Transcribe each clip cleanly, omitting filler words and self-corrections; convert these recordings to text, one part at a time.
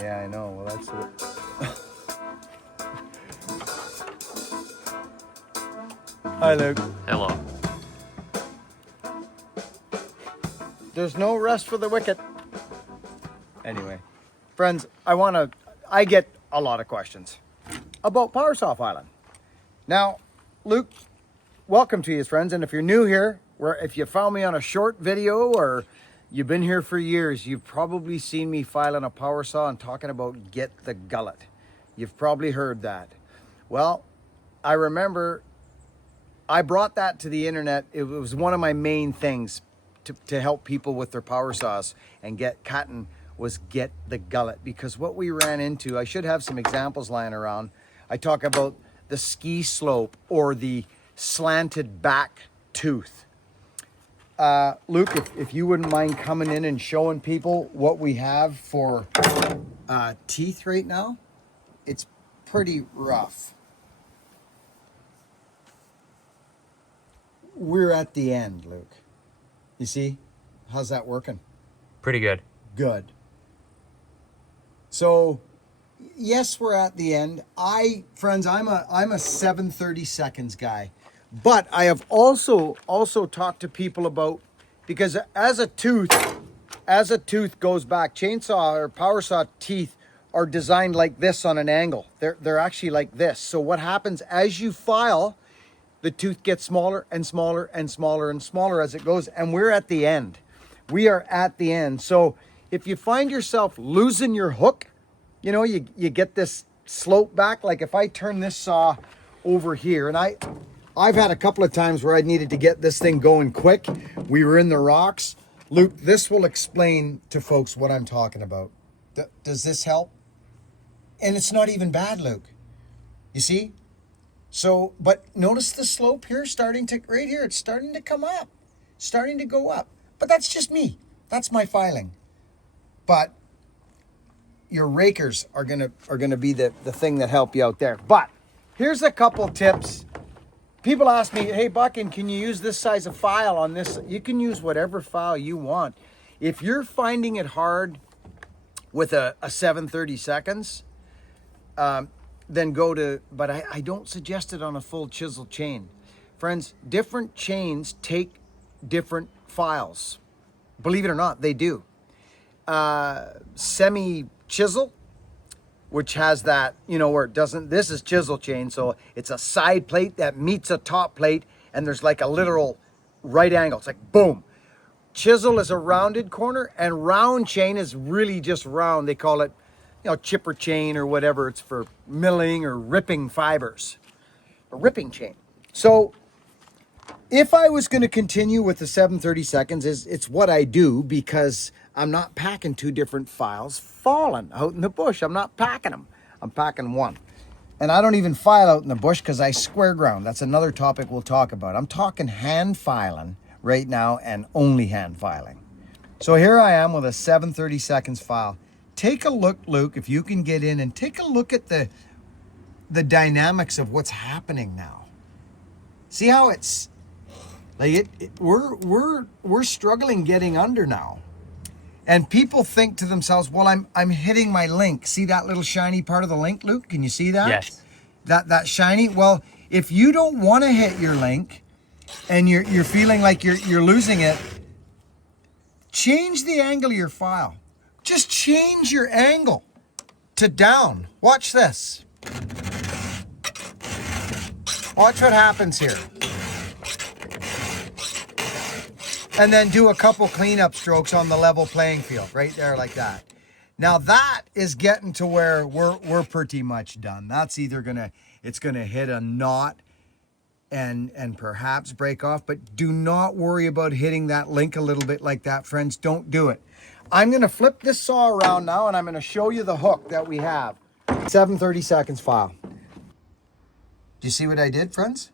Yeah, I know. Well, that's what... Hi, Luke. Hello. There's no rest for the wicked. Anyway, friends, I get a lot of questions about power saw filing. Now, Luke, welcome to you, friends. And if you're new here, if you found me on a short video or you've been here for years, you've probably seen me filing a power saw and talking about get the gullet. You've probably heard that. Well, I remember I brought that to the internet. It was one of my main things to help people with their power saws and get cutting was get the gullet. Because what we ran into, I should have some examples lying around. I talk about the ski slope or the slanted back tooth. Luke, if you wouldn't mind coming in and showing people what we have for teeth right now. It's pretty rough. We're at the end, Luke. You see? How's that working? Pretty good. Good. So, yes, we're at the end. Friends, I'm a 7:30 seconds guy. But I have also talked to people about, because as a tooth goes back, chainsaw or power saw teeth are designed like this on an angle. They're actually like this. So what happens as you file, the tooth gets smaller and smaller and smaller and smaller as it goes. And we're at the end. We are at the end. So if you find yourself losing your hook, you know, you get this slope back. Like if I turn this saw over here, and I've had a couple of times where I needed to get this thing going quick. We were in the rocks. Luke, this will explain to folks what I'm talking about. Does this help? And it's not even bad, Luke. You see? So, but notice the slope here right here, it's starting to come up, starting to go up. But that's just me. That's my filing. But your rakers are gonna be the thing that help you out there. But here's a couple tips. People ask me, hey, Buckin, can you use this size of file on this? You can use whatever file you want. If you're finding it hard with a 7:30 seconds, then go to, but I don't suggest it on a full chisel chain. Friends, different chains take different files. Believe it or not, they do. Semi-chisel, which has that, you know, where it doesn't, this is chisel chain, so it's a side plate that meets a top plate, and there's like a literal right angle. It's like, boom. Chisel is a rounded corner, and round chain is really just round. They call it, you know, chipper chain or whatever. It's for milling or ripping fibers. A ripping chain. So if I was going to continue with the 7:30 seconds, it's what I do because I'm not packing two different files falling out in the bush. I'm not packing them. I'm packing one. And I don't even file out in the bush because I square ground. That's another topic we'll talk about. I'm talking hand filing right now and only hand filing. So here I am with a 7:30 seconds file. Take a look, Luke, if you can get in and take a look at the dynamics of what's happening now. See how it's like we're struggling getting under now. And people think to themselves, well, I'm hitting my link. See that little shiny part of the link, Luke? Can you see that? Yes. That shiny? Well, if you don't want to hit your link and you're feeling like you're losing it, change the angle of your file. Just change your angle to down. Watch this. Watch what happens here. And then do a couple cleanup strokes on the level playing field, right there like that. Now that is getting to where we're pretty much done. That's either it's gonna hit a knot and perhaps break off, but do not worry about hitting that link a little bit like that, friends. Don't do it. I'm gonna flip this saw around now and I'm gonna show you the hook that we have. 7:30 seconds file. Do you see what I did, friends?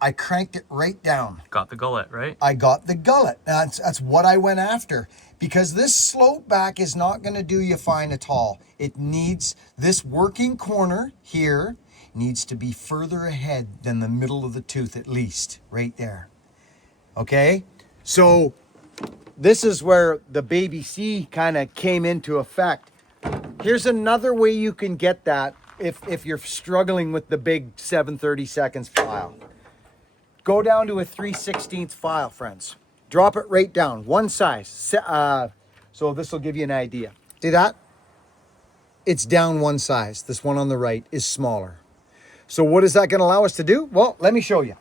I cranked it right down. Got the gullet, right? I got the gullet. That's what I went after. Because this slope back is not going to do you fine at all. It needs, this working corner here needs to be further ahead than the middle of the tooth at least. Right there. Okay? So this is where the baby C kind of came into effect. Here's another way you can get that if you're struggling with the big 7/30 seconds file. Go down to a 3/16 file, friends. Drop it right down, one size. So this will give you an idea. See that? It's down one size. This one on the right is smaller. So what is that going to allow us to do? Well, let me show you.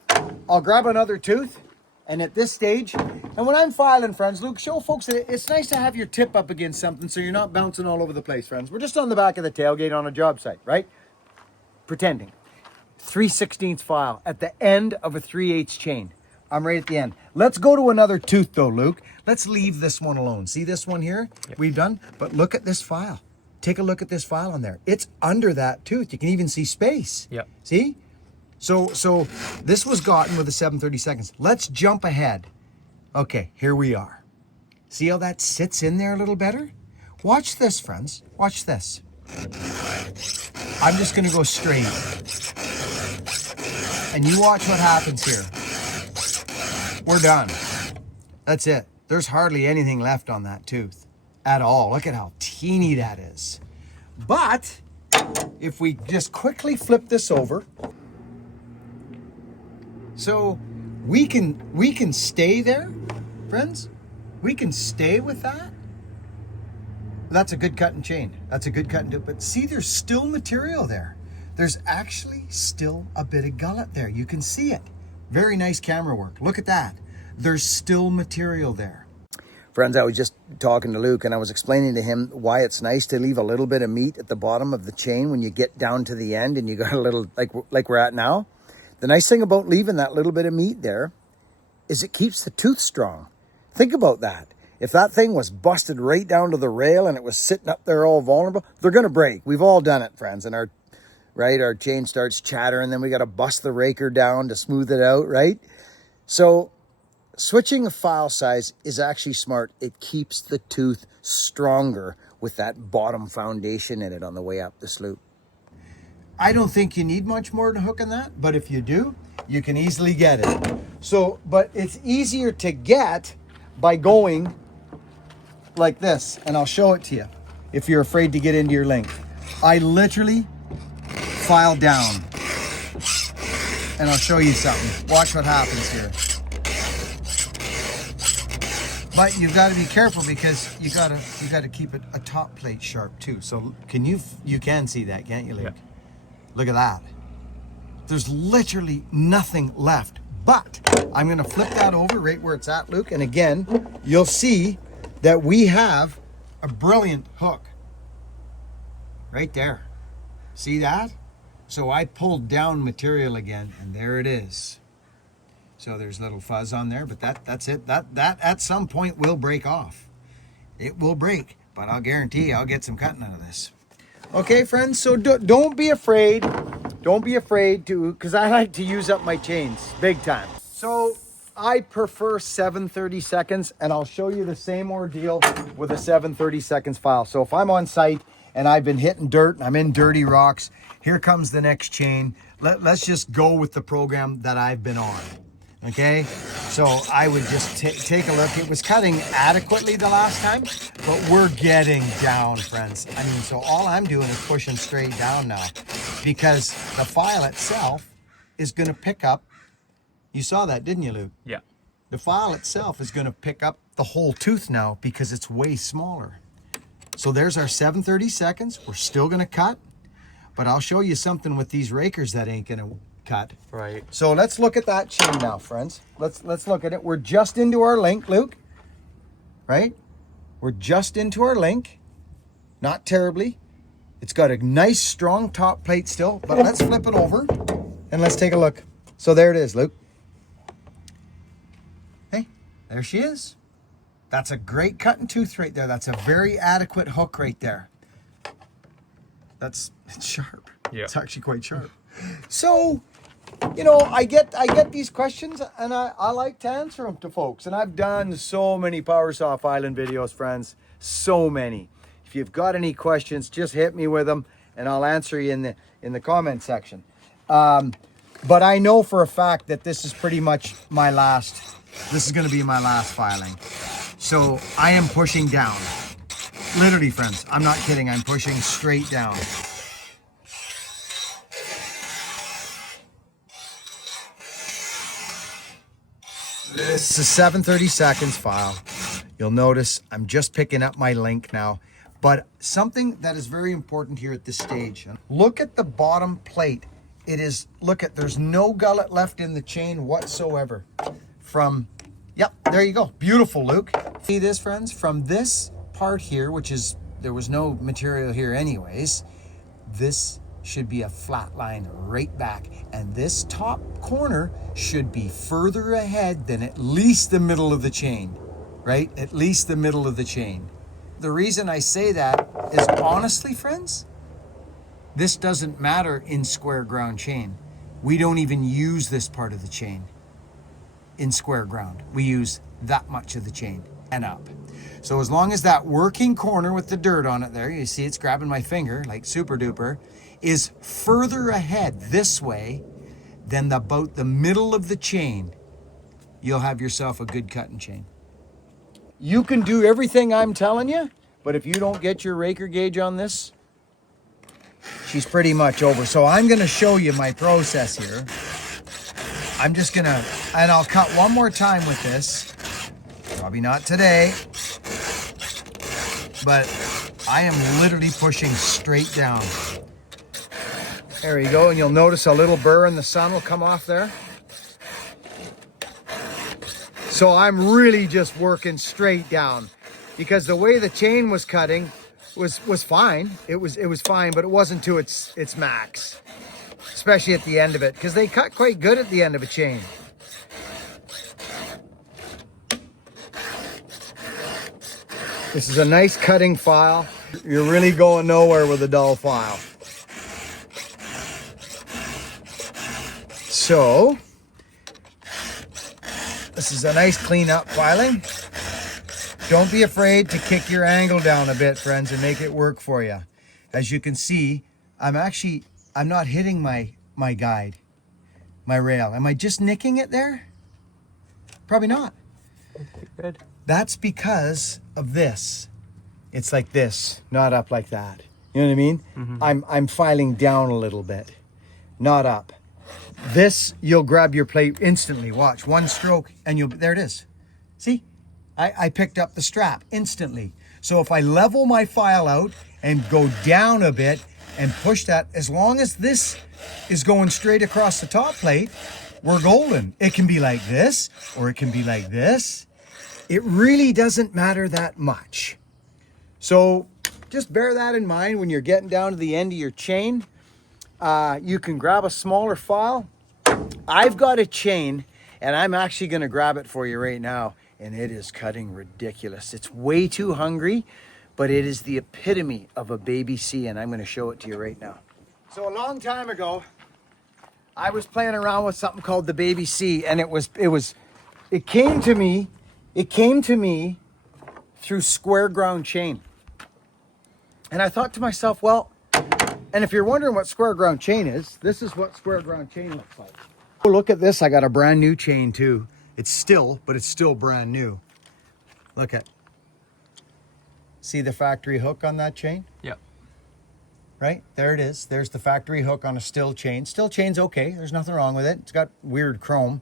I'll grab another tooth, and at this stage, and when I'm filing, friends, Luke, show folks that it's nice to have your tip up against something so you're not bouncing all over the place, friends. We're just on the back of the tailgate on a job site, right? Pretending. 3/16 file at the end of a 3/8 chain. I'm right at the end. Let's go to another tooth though, Luke. Let's leave this one alone. See this one here? Yep. We've done, but look at this file. Take a look at this file on there. It's under that tooth. You can even see space. Yep. See? So this was gotten with a 7/30 seconds. Let's jump ahead. Okay, here we are. See how that sits in there a little better? Watch this, friends. Watch this. I'm just going to go straight. And you watch what happens here. We're done. That's it. There's hardly anything left on that tooth at all. Look at how teeny that is. But if we just quickly flip this over, so we can stay there, friends. We can stay with that. That's a good cut and chain. That's a good cut and do. But see, there's still material there. There's actually still a bit of gullet there. You can see it. Very nice camera work. Look at that. There's still material there. Friends, I was just talking to Luke and I was explaining to him why it's nice to leave a little bit of meat at the bottom of the chain when you get down to the end and you got a little, like we're at now. The nice thing about leaving that little bit of meat there is it keeps the tooth strong. Think about that. If that thing was busted right down to the rail and it was sitting up there all vulnerable, they're going to break. We've all done it, friends. And our chain starts chattering, then we got to bust the raker down to smooth it out, right? So switching a file size is actually smart. It keeps the tooth stronger with that bottom foundation in it on the way up the sloop. I don't think you need much more to hook on that, but if you do, you can easily get it. So, but it's easier to get by going like this, and I'll show it to you if you're afraid to get into your length. I literally file down, and I'll show you something. Watch what happens here. But you've got to be careful because you got to keep it a top plate sharp too. So you can see that, can't you, Luke? Yeah. Look at that. There's literally nothing left. But I'm going to flip that over right where it's at, Luke. And again, you'll see that we have a brilliant hook right there. See that? So I pulled down material again, and there it is. So there's little fuzz on there, but that's it. That at some point will break off. It will break, but I'll guarantee I'll get some cutting out of this. Okay, friends, so don't be afraid. Don't be afraid to, because I like to use up my chains big time. So I prefer 7/30 seconds, and I'll show you the same ordeal with a 7/30 seconds file. So if I'm on site and I've been hitting dirt, I'm in dirty rocks, here comes the next chain. Let's just go with the program that I've been on. Okay, so I would just take a look. It was cutting adequately the last time, but we're getting down, friends. I mean, so all I'm doing is pushing straight down now because the file itself is going to pick up. You saw that, didn't you, Luke? Yeah. The file itself is going to pick up the whole tooth now because it's way smaller. So there's our 7/30 seconds. We're still going to cut, but I'll show you something with these rakers that ain't going to cut. Right. So let's look at that chain now, friends. Let's look at it. We're just into our link, Luke. Right? We're just into our link. Not terribly. It's got a nice strong top plate still, but let's flip it over and let's take a look. So there it is, Luke. Hey, there she is. That's a great cutting tooth right there. That's a very adequate hook right there. It's sharp. Yeah. It's actually quite sharp. So, you know, I get these questions and I like to answer them to folks. And I've done so many Power Saw Island videos, friends. So many. If you've got any questions, just hit me with them and I'll answer you in the comment section. But I know for a fact that this is pretty much this is going to be my last filing. So I am pushing down. Literally, friends, I'm not kidding. I'm pushing straight down. This is 7:30 seconds file. You'll notice I'm just picking up my link now. But something that is very important here at this stage. Look at the bottom plate. There's no gullet left in the chain whatsoever. Yep, there you go. Beautiful, Luke. See this, friends? From this part here, there was no material here anyways, this should be a flat line right back. And this top corner should be further ahead than at least the middle of the chain, right? At least the middle of the chain. The reason I say that is honestly, friends, this doesn't matter in square ground chain. We don't even use this part of the chain in square ground. We use that much of the chain and up. So as long as that working corner with the dirt on it there, you see it's grabbing my finger like super duper, is further ahead this way than about the middle of the chain, you'll have yourself a good cutting chain. You can do everything I'm telling you, but if you don't get your Raker gauge on this, she's pretty much over. So I'm gonna show you my process here. And I'll cut one more time with this. Probably not today, but I am literally pushing straight down. There you go, and you'll notice a little burr in the sun will come off there. So I'm really just working straight down because the way the chain was cutting was fine. It was fine, but it wasn't to its max, especially at the end of it, because they cut quite good at the end of a chain. This is a nice cutting file. You're really going nowhere with a dull file. So, this is a nice clean up filing. Don't be afraid to kick your angle down a bit, friends, and make it work for you. As you can see, I'm not hitting my guide, my rail. Am I just nicking it there? Probably not. Good. That's because of this. It's like this, not up like that. You know what I mean? Mm-hmm. I'm filing down a little bit, not up. This, you'll grab your plate instantly. Watch, one stroke, and there it is. See? I picked up the strap instantly. So if I level my file out and go down a bit and push that, as long as this is going straight across the top plate, we're golden. It can be like this, or it can be like this. It really doesn't matter that much. So just bear that in mind when you're getting down to the end of your chain. You can grab a smaller file. I've got a chain, and I'm actually going to grab it for you right now, and it is cutting ridiculous. It's way too hungry, but it is the epitome of a baby C, and I'm going to show it to you right now. So a long time ago, I was playing around with something called the baby C, and it came to me through square ground chain. And I thought to myself, well, and if you're wondering what square ground chain is, this is what square ground chain looks like. Oh, look at this. I got a brand new chain too. It's still brand new. Look at, see the factory hook on that chain? Yep. Right? There it is. There's the factory hook on a still chain. Still chain's okay. There's nothing wrong with it. It's got weird chrome.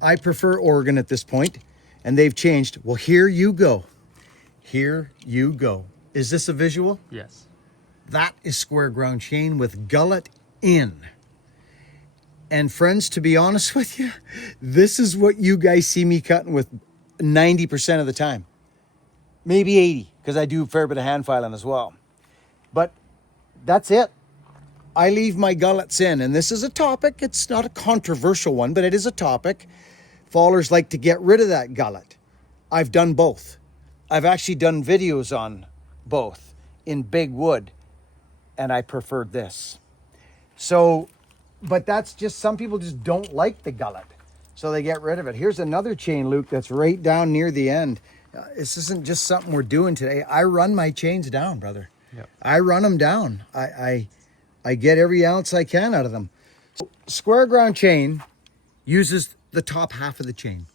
I prefer Oregon at this point, and they've changed. Well, here you go. Here you go. Is this a visual? Yes. That is square ground chain with gullet in. And friends, to be honest with you, this is what you guys see me cutting with 90% of the time. Maybe 80, because I do a fair bit of hand filing as well. But that's it. I leave my gullets in, and this is a topic. It's not a controversial one, but it is a topic. Fallers like to get rid of that gullet. I've done both. I've actually done videos on both in big wood, and I preferred this. So, but that's just, some people just don't like the gullet, so they get rid of it. Here's another chain, Luke, that's right down near the end. This isn't just something we're doing today. I run my chains down, brother. Yep. I run them down. I get every ounce I can out of them. Square ground chain uses the top half of the chain.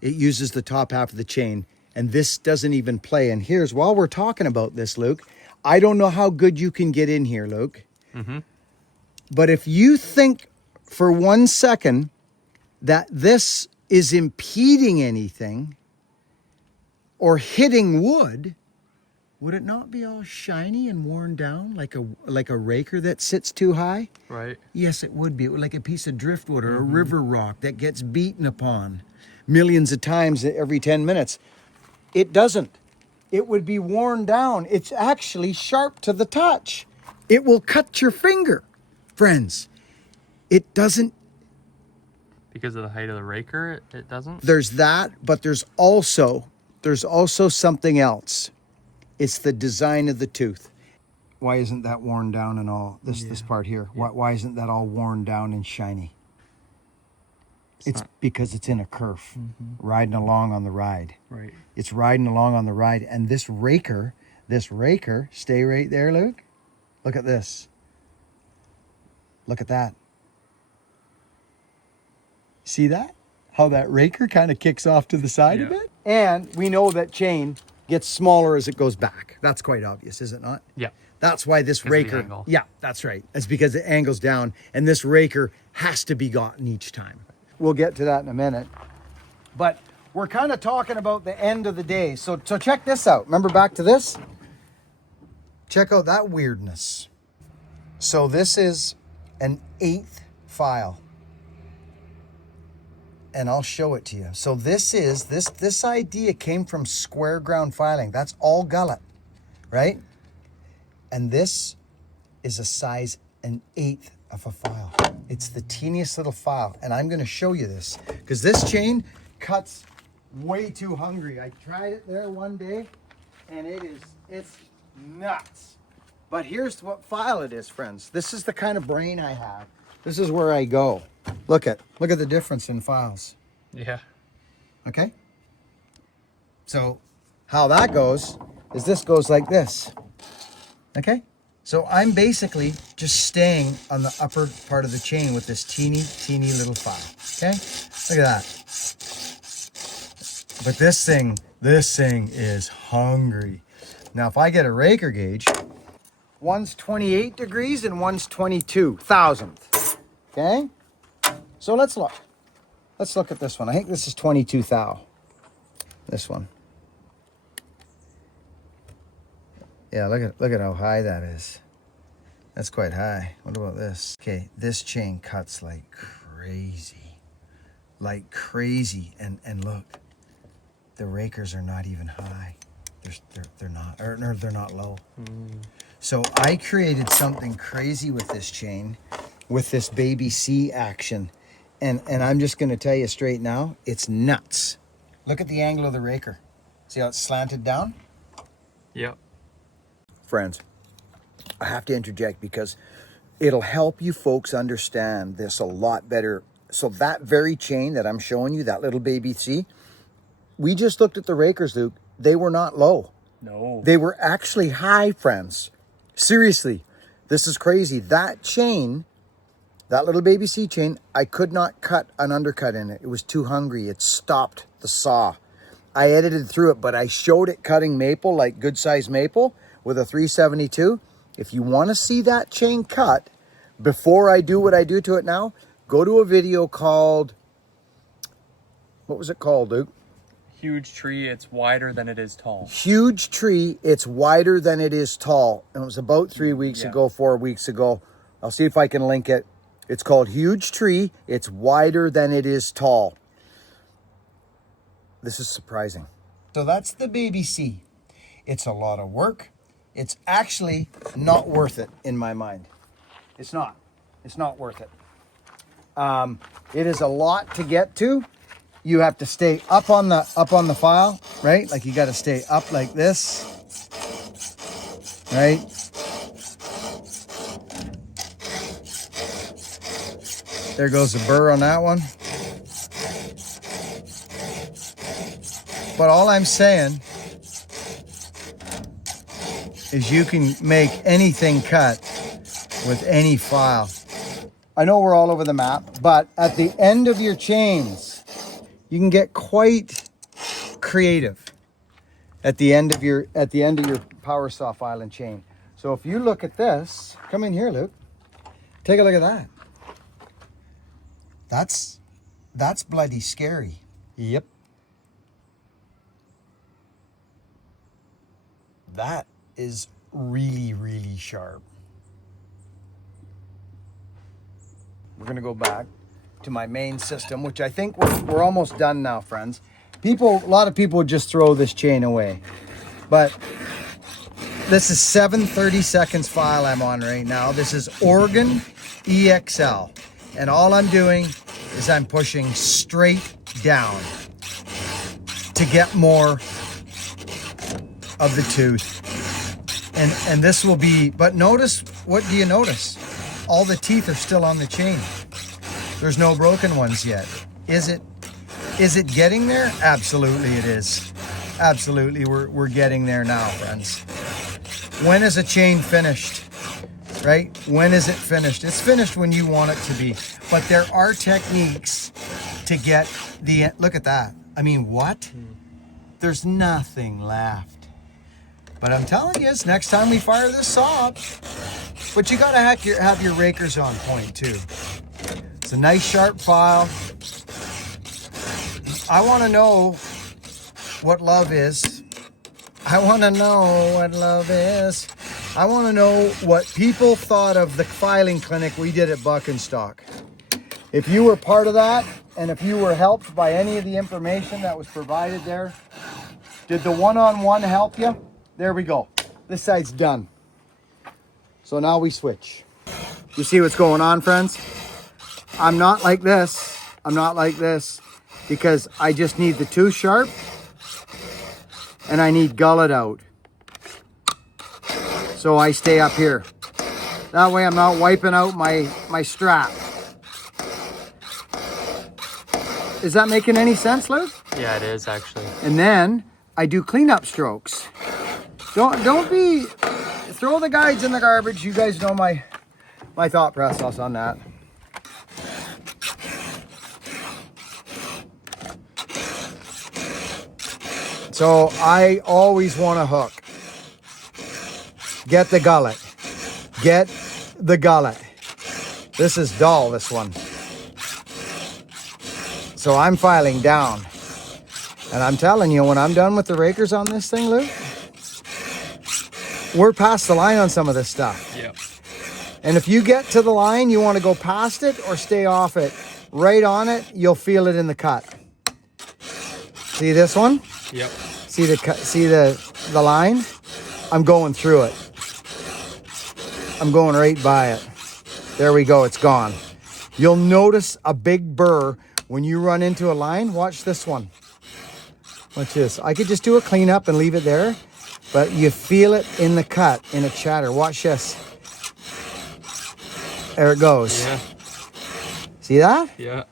It uses the top half of the chain, And this doesn't even play. And here's, while we're talking about this, Luke, I don't know how good you can get in here, Luke. But if you think for 1 second that this is impeding anything or hitting wood, would it not be all shiny and worn down like a raker that sits too high? Right. Yes, it would be. Like a piece of driftwood or a river rock that gets beaten upon millions of times every 10 minutes. It doesn't. It would be worn down. It's actually sharp to the touch. It will cut your finger, friends. It doesn't. Because of the height of the raker, it doesn't? There's that, but there's also something else. It's the design of the tooth. Why isn't that worn down and all this part here? Why isn't that all worn down and shiny? It's because it's in a kerf, riding along on the ride. Right. It's riding along on the ride, and this raker, stay right there, Luke. Look at this. Look at that. See that? How that raker kind of kicks off to the side a bit? And we know that chain gets smaller as it goes back. That's quite obvious, is it not? Yeah. That's why this raker, angle. yeah, that's right. It's because it angles down, and this raker has to be gotten each time. We'll get to that in a minute. But we're kind of talking about the end of the day. So check this out. Remember back to this? Check out that weirdness. So this is an 8th file. And I'll show it to you. So this idea came from square ground filing. That's all gullet, right? And this is a size an 1/8 of a file. It's the teeniest little file. And I'm gonna show you this because this chain cuts way too hungry. I tried it there one day and it's nuts. But here's what file it is, friends. This is the kind of brain I have. This is where I go. Look at the difference in files. Yeah. Okay? So how that goes is this goes like this. Okay? So I'm basically just staying on the upper part of the chain with this teeny little file. Okay? Look at that. But this thing is hungry. Now if I get a raker gauge, one's 28 degrees and one's 22 thousandth. Okay? So let's look. Let's look at this one. I think this is 22 thou. This one. Yeah, look at how high that is. That's quite high. What about this? Okay, this chain cuts like crazy. Like crazy. And look, the rakers are not even high. They're not, or they're not low. So I created something crazy with this chain, with this baby C action. And I'm just gonna tell you straight now, it's nuts. Look at the angle of the raker. See how it's slanted down? Yep. Friends, I have to interject because it'll help you folks understand this a lot better. So that very chain that I'm showing you, that little baby C, we just looked at the rakers, Luke. They were not low. No. They were actually high, friends. Seriously, this is crazy. That chain, that little baby C chain, I could not cut an undercut in it. It was too hungry. It stopped the saw. I edited through it, but I showed it cutting maple, like good size maple, with a 372. If you want to see that chain cut before I do what I do to it now, go to a video called, what was it called, Luke? Huge tree, it's wider than it is tall. Huge tree, it's wider than it is tall. And it was about 3 weeks ago, 4 weeks ago. I'll see if I can link it. It's called Huge Tree, it's wider than it is tall. This is surprising. So that's the baby C. It's a lot of work. It's actually not worth it in my mind. It's not. It's not worth it. It is a lot to get to. You have to stay up on the file, right? Like you got to stay up like this, right? There goes the burr on that one. But all I'm saying is you can make anything cut with any file. I know we're all over the map, but at the end of your chains, you can get quite creative. at the end of your power saw file and chain. So if you look at this, come in here, Luke. Take a look at that. That's bloody scary. Yep. That is really, really sharp. We're gonna go back to my main system, which I think we're almost done now, friends. A lot of people just throw this chain away, but this is 730 seconds file I'm on right now. This is Oregon EXL, and all I'm doing is I'm pushing straight down to get more of the tooth. And this will be, but notice, what do you notice? All the teeth are still on the chain. There's no broken ones yet. Is it getting there? Absolutely it is. Absolutely, we're getting there now, friends. When is a chain finished? Right? When is it finished? It's finished when you want it to be. But there are techniques to get the, look at that. I mean, what? There's nothing left. But I'm telling you, it's next time we fire this saw up. But you gotta have your rakers on point too. It's a nice sharp file. I wanna know what love is. I wanna know what love is. I wanna know what people thought of the filing clinic we did at Buckenstock. If you were part of that, and if you were helped by any of the information that was provided there, did the one-on-one help you? There we go. This side's done. So now we switch. You see what's going on, friends? I'm not like this. I'm not like this because I just need the tooth sharp and I need gullet out. So I stay up here. That way I'm not wiping out my strap. Is that making any sense, Luke? Yeah, it is actually. And then I do cleanup strokes. Don't be, throw the guides in the garbage. You guys know my thought process on that. So I always want to hook. Get the gullet. Get the gullet. This is dull, this one. So I'm filing down. And I'm telling you, when I'm done with the rakers on this thing, Luke, we're past the line on some of this stuff. Yep. And if you get to the line, you want to go past it or stay off it. Right on it, you'll feel it in the cut. See this one? Yep. See the line? I'm going through it. I'm going right by it. There we go, it's gone. You'll notice a big burr when you run into a line. Watch this one. Watch this. I could just do a cleanup and leave it there, but you feel it in the cut, in a chatter. Watch this. There it goes. Yeah. See that? Yeah.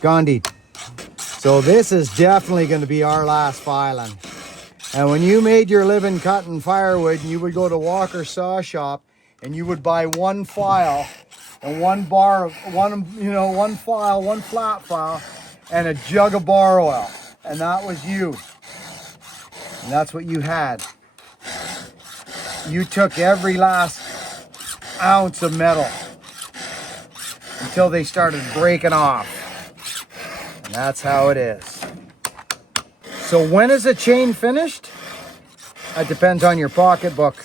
Gandhi. So this is definitely going to be our last filing. And when you made your living cutting firewood, and you would go to Walker Saw Shop and you would buy one file and one file, one flat file, and a jug of bar oil. And that was you. And that's what you had. You took every last ounce of metal until they started breaking off. And that's how it is. So when is a chain finished? That depends on your pocketbook.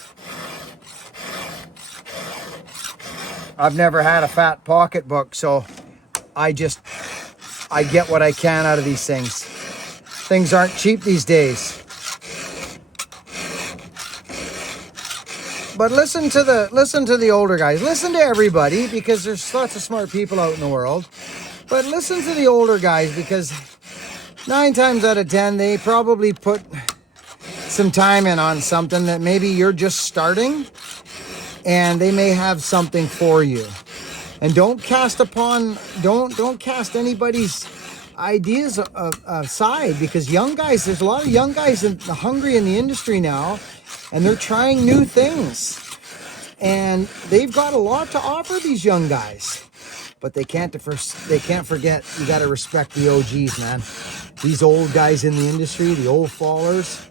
I've never had a fat pocketbook, so I get what I can out of these things. Things aren't cheap these days. But listen to the older guys. Listen to everybody, because there's lots of smart people out in the world. But listen to the older guys, because 9 times out of 10, they probably put some time in on something that maybe you're just starting, and they may have something for you. And don't cast anybody's ideas aside, because young guys, there's a lot of young guys hungry in the industry now, and they're trying new things, and they've got a lot to offer, these young guys. But they can't forget, you got to respect the OGs, man. These old guys in the industry, the old fallers,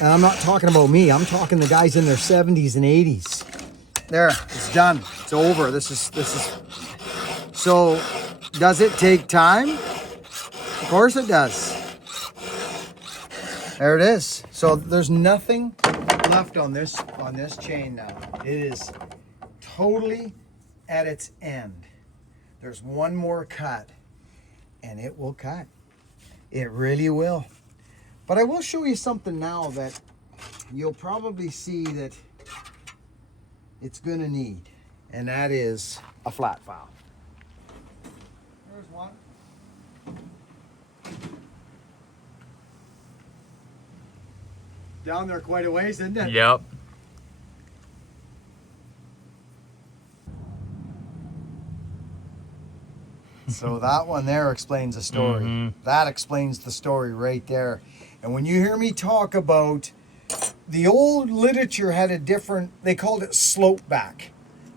And I'm not talking about me. I'm talking the guys in their 70s and 80s. There, it's done. It's over. This is. So, does it take time? Of course it does. There it is. So there's nothing left on this chain now. It is totally at its end. There's one more cut, and it will cut. It really will. But I will show you something now that you'll probably see that it's going to need, and that is a flat file. There's one. Down there quite a ways, isn't it? Yep. So that one there explains the story. That explains the story right there. And when you hear me talk about the old literature had a different, they called it slope back.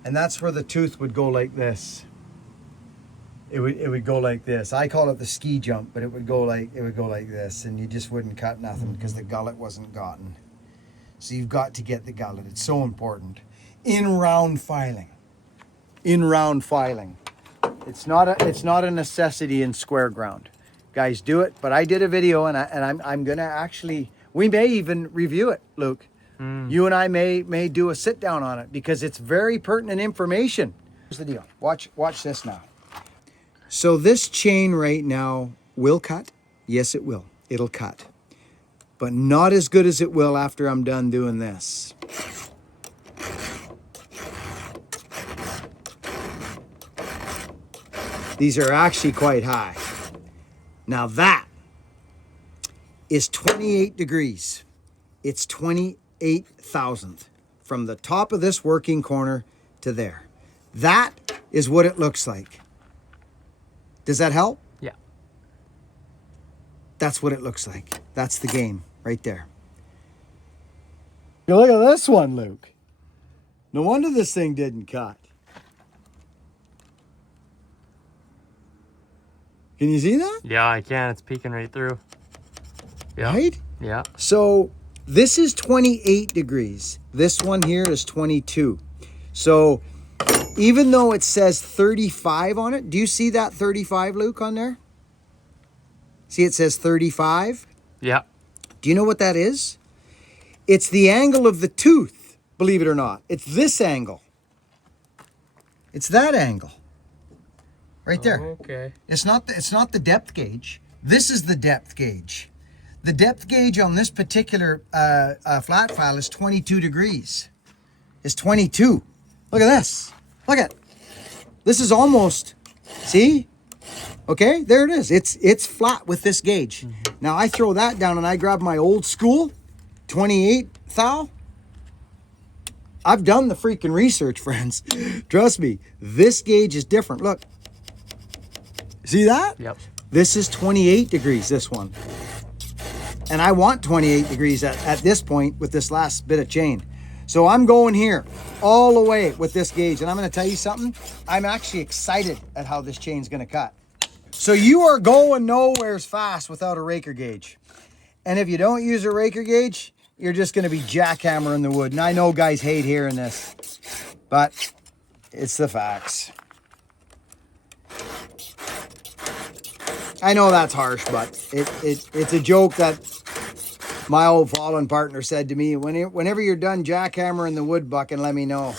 And that's where the tooth would go like this. It would go like this. I call it the ski jump, but it would go like this, and you just wouldn't cut nothing because the gullet wasn't gotten. So you've got to get the gullet. It's so important. In round filing. In round filing. It's not a necessity in square ground. Guys, do it. But I did a video, and I'm gonna actually, we may even review it, Luke. You and I may do a sit down on it because it's very pertinent information. Here's the deal. Watch this now. So this chain right now will cut. Yes, it will. It'll cut. But not as good as it will after I'm done doing this. These are actually quite high. Now that is 28 degrees. It's 28 thousandth from the top of this working corner to there. That is what it looks like. Does that help? Yeah. That's what it looks like. That's the game right there. Look at this one, Luke. No wonder this thing didn't cut. Can you see that? Yeah, I can. It's peeking right through. Yeah. Right? Yeah. So this is 28 degrees. This one here is 22. So even though it says 35 on it, do you see that 35, Luke, on there? See, it says 35. Yeah. Do you know what that is? It's the angle of the tooth, believe it or not. It's this angle. It's that angle. Right there. Okay. It's not the depth gauge. This is the depth gauge. The depth gauge on this particular flat file is 22 degrees. It's 22. Look at this. Look at. This is almost, see? Okay, there it is. It's flat with this gauge. Now I throw that down and I grab my old school 28 thou. I've done the freaking research, friends. Trust me, this gauge is different. Look. See that? Yep. This is 28 degrees, this one. And I want 28 degrees at this point with this last bit of chain. So I'm going here all the way with this gauge. And I'm going to tell you something. I'm actually excited at how this chain's going to cut. So you are going nowheres fast without a Raker gauge. And if you don't use a Raker gauge, you're just going to be jackhammering the wood. And I know guys hate hearing this, but it's the facts. I know that's harsh, but it's a joke that my old fallen partner said to me. Whenever you're done jackhammering the wood bucking, let me know.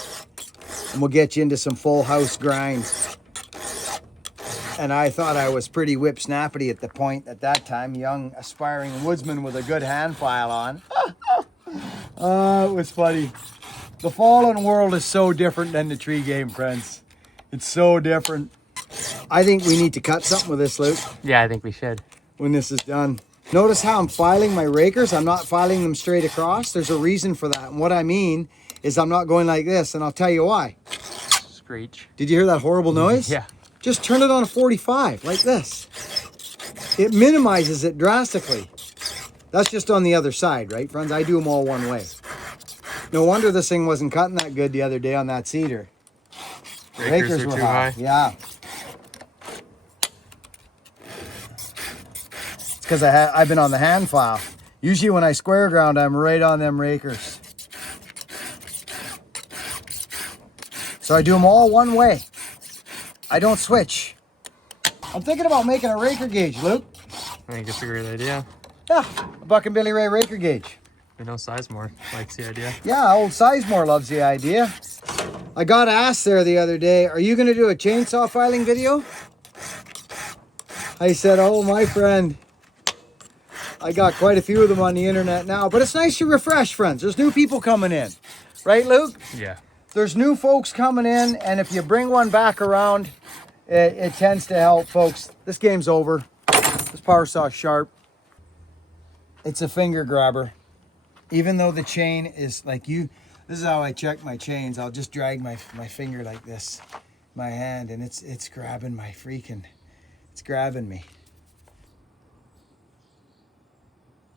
And we'll get you into some full house grinds. And I thought I was pretty whip-snappity at the point at that time. Young, aspiring woodsman with a good hand file on. It was funny. The fallen world is so different than the tree game, friends. It's so different. I think we need to cut something with this, Luke. Yeah, I think we should. When this is done. Notice how I'm filing my rakers. I'm not filing them straight across. There's a reason for that. And what I mean is I'm not going like this, and I'll tell you why. Screech. Did you hear that horrible noise? Yeah. Just turn it on a 45, like this. It minimizes it drastically. That's just on the other side, right, friends? I do them all one way. No wonder this thing wasn't cutting that good the other day on that cedar. Rakers are too high. Yeah. It's because I've been on the hand file. Usually when I square ground, I'm right on them rakers. So I do them all one way. I don't switch. I'm thinking about making a raker gauge, Luke. I think it's a great idea. Yeah, a Buck and Billy Ray raker gauge. We know Sizemore likes the idea. Yeah, old Sizemore loves the idea. I got asked there the other day, are you going to do a chainsaw filing video? I said, oh, my friend, I got quite a few of them on the internet now, but it's nice to refresh, friends. There's new people coming in. Right, Luke? Yeah. There's new folks coming in, and if you bring one back around, it tends to help, folks. This game's over. This power saw's sharp. It's a finger grabber. Even though the chain is like this is how I check my chains. I'll just drag my finger like this, my hand, and it's grabbing my freaking, it's grabbing me.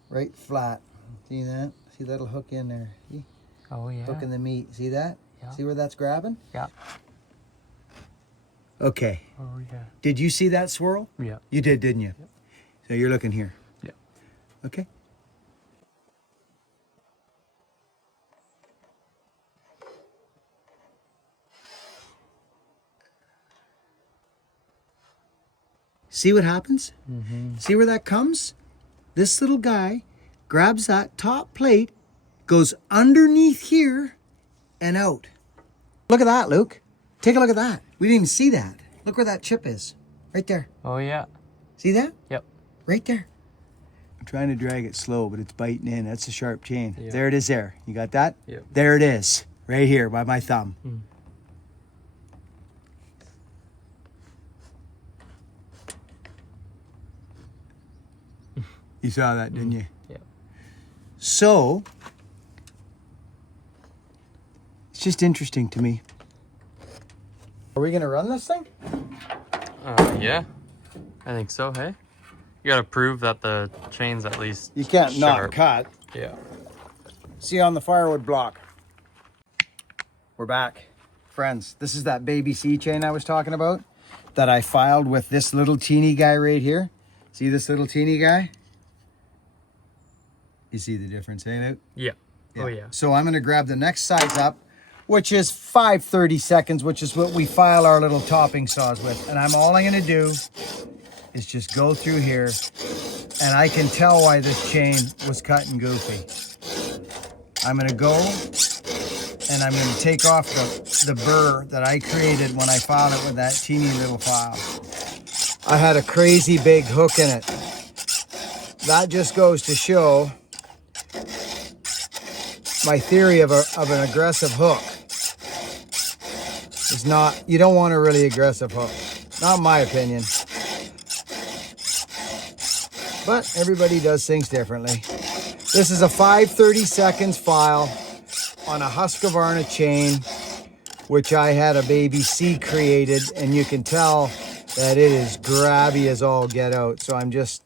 Right flat. See that? See that'll hook in there. See? Oh yeah. Hooking the meat. See that? Yeah. See where that's grabbing? Yeah. Okay. Oh yeah. Did you see that swirl? Yeah. You did, didn't you? Yep. So you're looking here. Yeah. Okay. See what happens? Mm-hmm. See where that comes? This little guy grabs that top plate, goes underneath here, and out. Look at that, Luke. Take a look at that. We didn't even see that. Look where that chip is. Right there. Oh yeah. See that? Yep. Right there. I'm trying to drag it slow, but it's biting in. That's a sharp chain. Yeah. There it is there. You got that? Yep. There it is. Right here by my thumb. Mm. You saw that, didn't you? Yeah. So, it's just interesting to me. Are we going to run this thing? Yeah. I think so, hey? You gotta prove that the chain's at least You can't not sharp. cut. Yeah. See on the firewood block. We're back. Friends, this is that baby C chain I was talking about that I filed with this little teeny guy right here. See this little teeny guy? You see the difference, hey, Luke? Yeah. Oh yeah. So I'm going to grab the next size up, which is 5/32, which is what we file our little topping saws with. And all I'm going to do is just go through here, and I can tell why this chain was cut and goofy. I'm going to go, and I'm going to take off the burr that I created when I filed it with that teeny little file. I had a crazy big hook in it. That just goes to show my theory of an aggressive hook is not, you don't want a really aggressive hook. Not in my opinion. But everybody does things differently. This is a 5/32 file on a Husqvarna chain, which I had a baby C created, and you can tell that it is grabby as all get out. So I'm just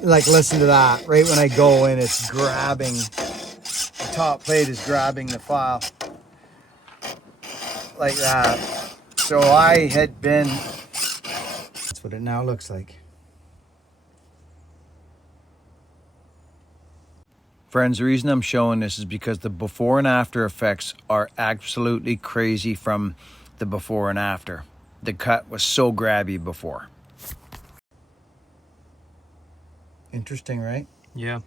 like, listen to that. Right when I go in, it's grabbing. The top plate is grabbing the file like that. So I had been, that's what it now looks like. Friends, the reason I'm showing this is because the before and after effects are absolutely crazy from the before and after. The cut was so grabby before. Interesting, right? Yeah.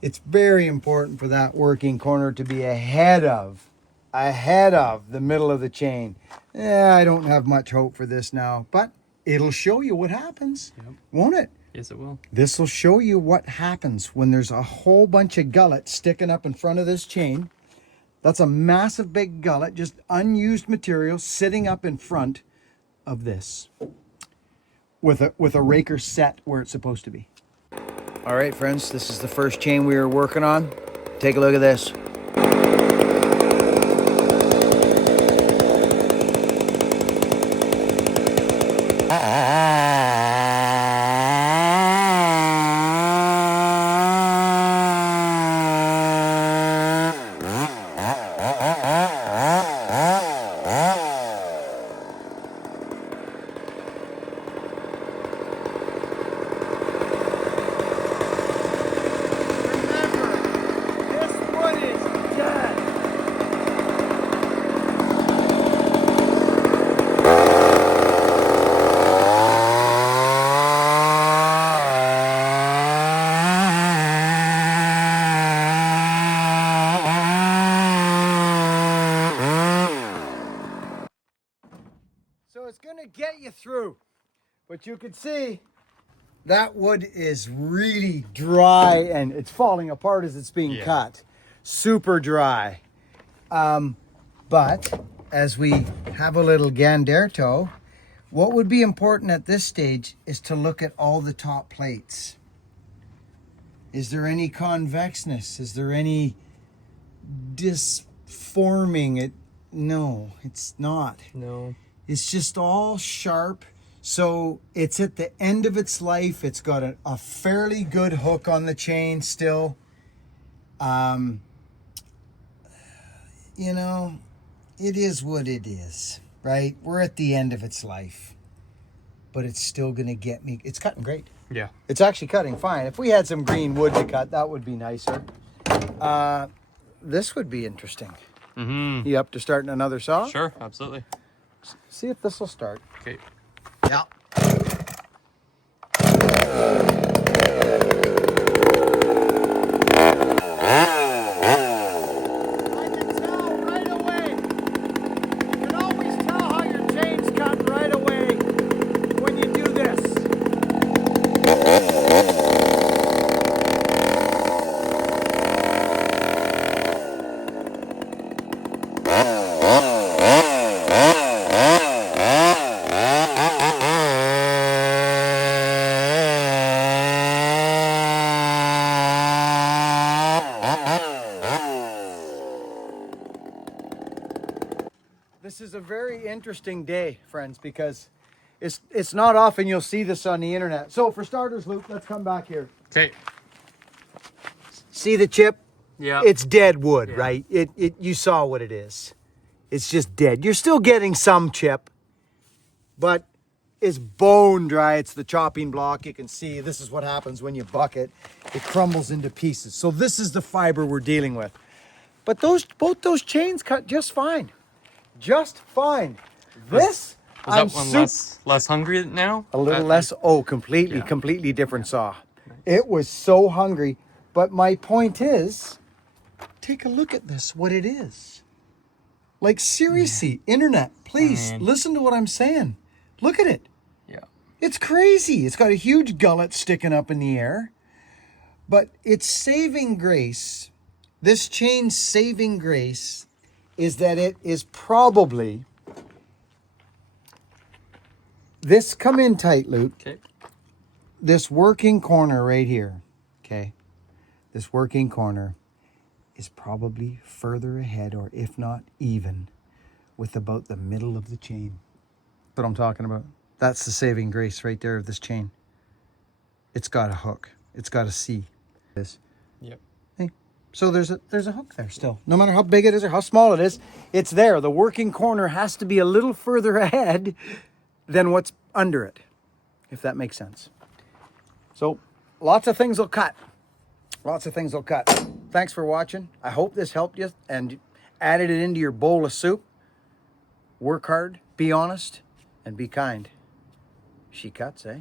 It's very important for that working corner to be ahead of the middle of the chain. I don't have much hope for this now, but it'll show you what happens, won't it? Yes, it will. This will show you what happens when there's a whole bunch of gullet sticking up in front of this chain. That's a massive big gullet, just unused material sitting up in front of this with a raker set where it's supposed to be. All right, friends, this is the first chain we were working on. Take a look at this. gonna get you through. But you can see that wood is really dry and it's falling apart as it's being cut. Super dry. But as we have a little Ganderto, what would be important at this stage is to look at all the top plates. Is there any convexness? Is there any disforming? No, it's not. No. It's just all sharp. So it's at the end of its life. It's got a fairly good hook on the chain still. You know, it is what it is, right? We're at the end of its life. But it's still going to get me. It's cutting great. Yeah. It's actually cutting fine. If we had some green wood to cut, that would be nicer. This would be interesting. Mm-hmm. You up to starting another saw? Sure, absolutely. See if this will start. Okay. Yeah. This is a very interesting day, friends, because it's not often you'll see this on the internet. So for starters, Luke, let's come back here. Okay. See the chip? Yeah. It's dead wood, right? You saw what it is. It's just dead. You're still getting some chip, but it's bone dry. It's the chopping block. You can see this is what happens when you buck it. It crumbles into pieces. So this is the fiber we're dealing with. But both those chains cut just fine. Just fine. This, Was that one less hungry now? a little less. Oh, completely different saw. It was so hungry. But my point is, take a look at this, what it is. Like seriously, internet, please listen to what I'm saying. Look at it. Yeah. It's crazy. It's got a huge gullet sticking up in the air. But its saving grace, this chain's saving grace, is that it is probably, this, come in tight, Luke. Okay. This working corner right here, okay? This working corner is probably further ahead, or if not even, with about the middle of the chain. That's what I'm talking about. That's the saving grace right there of this chain. It's got a hook. It's got a C. This. Yep. Hey, so there's a hook there still. No matter how big it is or how small it is, it's there. The working corner has to be a little further ahead than what's under it, if that makes sense. So lots of things will cut. Lots of things will cut. Thanks for watching. I hope this helped you and added it into your bowl of soup. Work hard, be honest, and be kind. She cuts, eh?